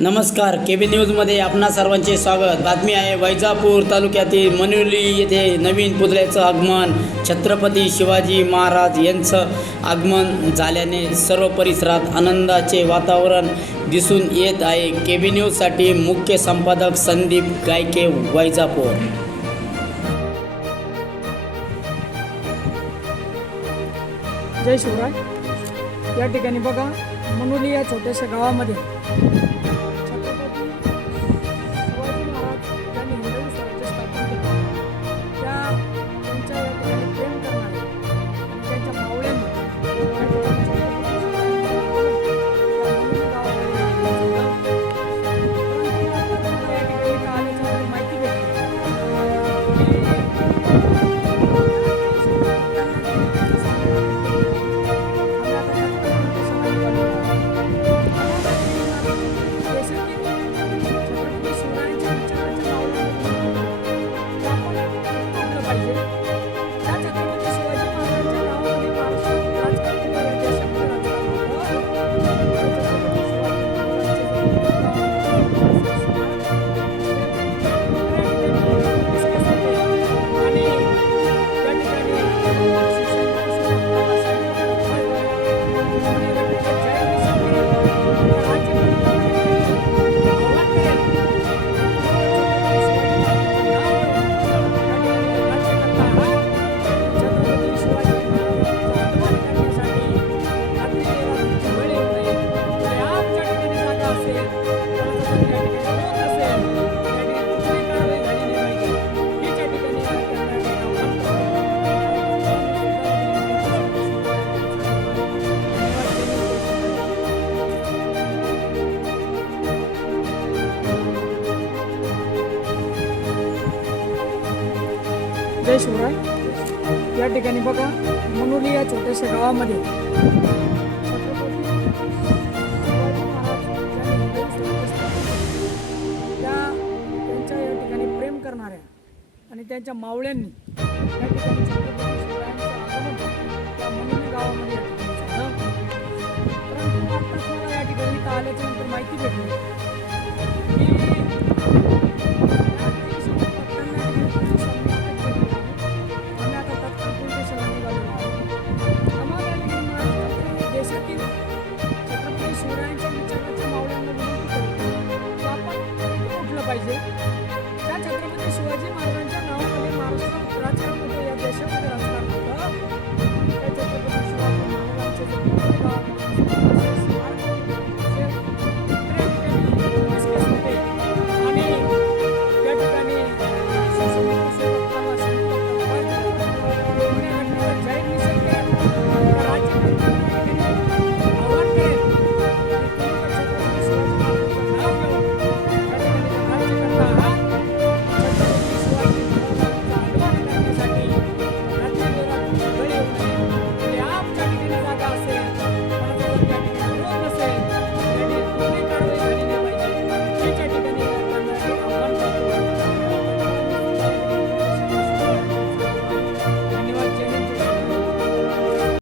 नमस्कार के बी न्यूजमध्ये आपणा सर्वांचे स्वागत. बातमी आहे वैजापूर तालुक्यातील मनुली येथे नवीन पुतळ्याचं आगमन. छत्रपती शिवाजी महाराज यांचं आगमन झाल्याने सर्व परिसरात आनंदाचे वातावरण दिसून येत आहे. के बी न्यूजसाठी मुख्य संपादक संदीप गायके वैजापूर. जय शिवराय. या ठिकाणी बघा मनुली या छोट्याशा गावामध्ये जय शिवराय. या ठिकाणी बघा मनुली या छोट्याशा गावामध्ये आणि त्यांच्या मावळ्यांनी. त्या ठिकाणी छत्रपती शिवरायांचं आगमन. त्या